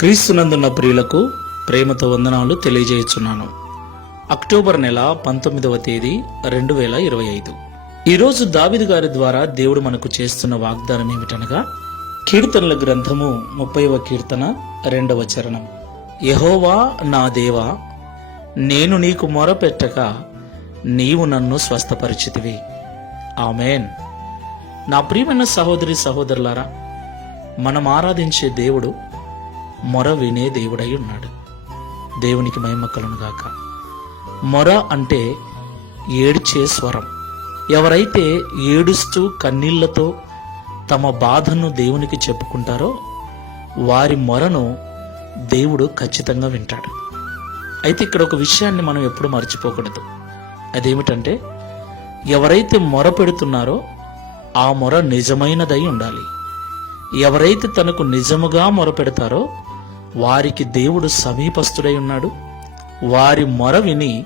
క్రీస్తునందున్న ప్రియులకు ప్రేమతో వందనాలు తెలియజేయుచున్నాను. అక్టోబర్ నెల పంతొమ్మిదవ తేదీ రెండు వేల ఇరవై ఐదు. ఈరోజు దావిదు గారి ద్వారా దేవుడు మనకు చేస్తున్న వాగ్దానం ఏమిటనగా కీర్తనల గ్రంథము ముప్పైవ కీర్తన రెండవ చరణం. యహోవా నా దేవా నేను నీకు మొరపెట్టక నీవు నన్ను స్వస్థపరిచితివి. ఆమెన్. నా ప్రియమైన సహోదరి సహోదరులారా మనం ఆరాధించే దేవుడు మొర వినే దేవుడై ఉన్నాడు. దేవునికి మహిమ కలుగుగాక మొర అంటే ఏడ్చే స్వరం. ఎవరైతే ఏడుస్తూ కన్నీళ్ళతో తమ బాధను దేవునికి చెప్పుకుంటారో వారి మొరను దేవుడు ఖచ్చితంగా వింటాడు. అయితే ఇక్కడ ఒక విషయాన్ని మనం ఎప్పుడు మర్చిపోకూడదు. అదేమిటంటే ఎవరైతే మొర పెడుతున్నారో ఆ మొర నిజమైనదై ఉండాలి. ఎవరైతే తనకు నిజముగా మొరపెడతారో వారికి దేవుడు సమీపస్థుడై ఉన్నాడు. వారి మొర విని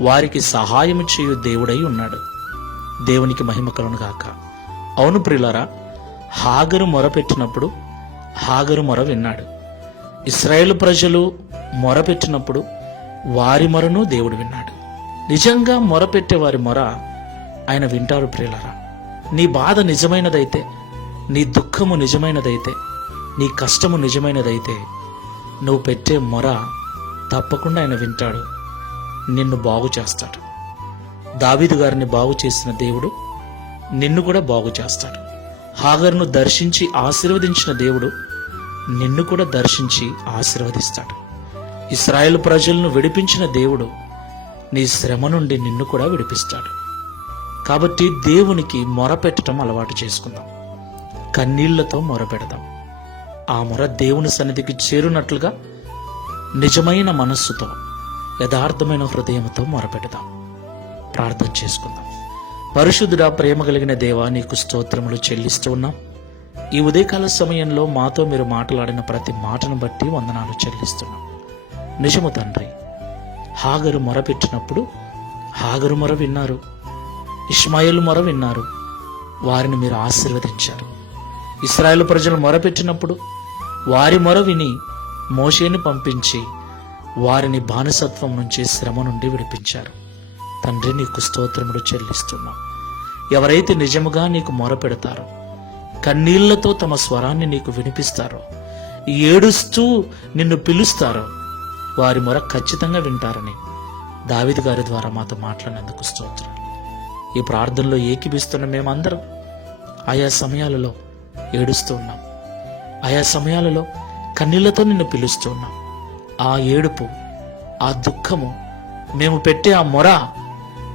వారికి సహాయం చేయు దేవుడై ఉన్నాడు. దేవునికి మహిమ కలునుగాక అవును ప్రిలరా హాగరు మొరపెట్టినప్పుడు హాగరు మొర విన్నాడు. ఇస్రాయేల్ ప్రజలు మొరపెట్టినప్పుడు వారి మొరను దేవుడు విన్నాడు. నిజంగా మొరపెట్టే వారి మొర ఆయన వింటారు ప్రియులరా. నీ బాధ నిజమైనదైతే నీ దుఃఖము నిజమైనదైతే నీ కష్టము నిజమైనదైతే నువ్వు పెట్టే మొర తప్పకుండా ఆయన వింటాడు. నిన్ను బాగు చేస్తాడు. దావీదు గారిని బాగు చేసిన దేవుడు నిన్ను కూడా బాగు చేస్తాడు. హాగర్ను దర్శించి ఆశీర్వదించిన దేవుడు నిన్ను కూడా దర్శించి ఆశీర్వదిస్తాడు. ఇస్రాయేల్ ప్రజలను విడిపించిన దేవుడు నీ శ్రమ నుండి నిన్ను కూడా విడిపిస్తాడు. కాబట్టి దేవునికి మొరపెట్టడం అలవాటు చేసుకుందాం. కన్నీళ్ళతో మొరపెడదాం ఆ మొర దేవుని సన్నిధికి చేరునట్లుగా నిజమైన మనస్సుతో యథార్థమైన హృదయంతో మొరపెడదాం. ప్రార్థన చేసుకుందాం. పరిశుద్ధుడా ప్రేమ కలిగిన దేవా నీకు స్తోత్రములు చెల్లిస్తూ ఉన్నాం. ఈ ఉదయకాల సమయంలో మాతో మీరు మాట్లాడిన ప్రతి మాటను బట్టి వందనాలు చెల్లిస్తున్నాం. నిజము తండ్రి హాగరు మొరపెట్టినప్పుడు హాగరు మొర విన్నారు. ఇష్మాయిల్ మొర విన్నారు. వారిని మీరు ఆశీర్వదించారు. ఇస్రాయేల్ ప్రజలు మొరపెట్టినప్పుడు వారి మొర విని మోషేని పంపించి వారిని బానిసత్వం నుంచి శ్రమ నుండి విడిపించారు. తండ్రి నీకు స్తోత్రములు చెల్లిస్తున్నాం. ఎవరైతే నిజముగా నీకు మొరపెడతారో కన్నీళ్ళతో తమ స్వరాన్ని నీకు వినిపిస్తారో ఏడుస్తూ నిన్ను పిలుస్తారో వారి మొర ఖచ్చితంగా వింటారని దావిద్ గారి ద్వారా మాతో మాట్లాడినందుకు స్తోత్రం. ఈ ప్రార్థనలో ఏకిపిస్తున్న మేమందరం ఆయా సమయాలలో ఏడుస్తూ ఉన్నాం. ఆయా సమయాలలో కన్నీళ్ళతో నిన్ను పిలుస్తూ ఉన్నాం. ఆ ఏడుపు ఆ దుఃఖము మేము పెట్టే ఆ మొర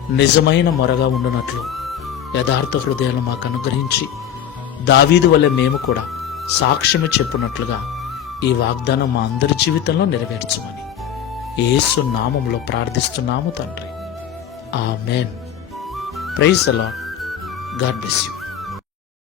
నిజమైన మొరగా ఉండునట్లు యథార్థ హృదయాలు మాకు అనుగ్రహించి దావీదు వల్ల మేము కూడా సాక్ష్యము చెప్పునట్లుగా ఈ వాగ్దానం మా అందరి జీవితంలో నెరవేర్చమని ఏసు నామంలో ప్రార్థిస్తున్నాము తండ్రి. ఆ మేన్ ప్రైజ్ అలా గాడ్ బ్లెస్ యూ.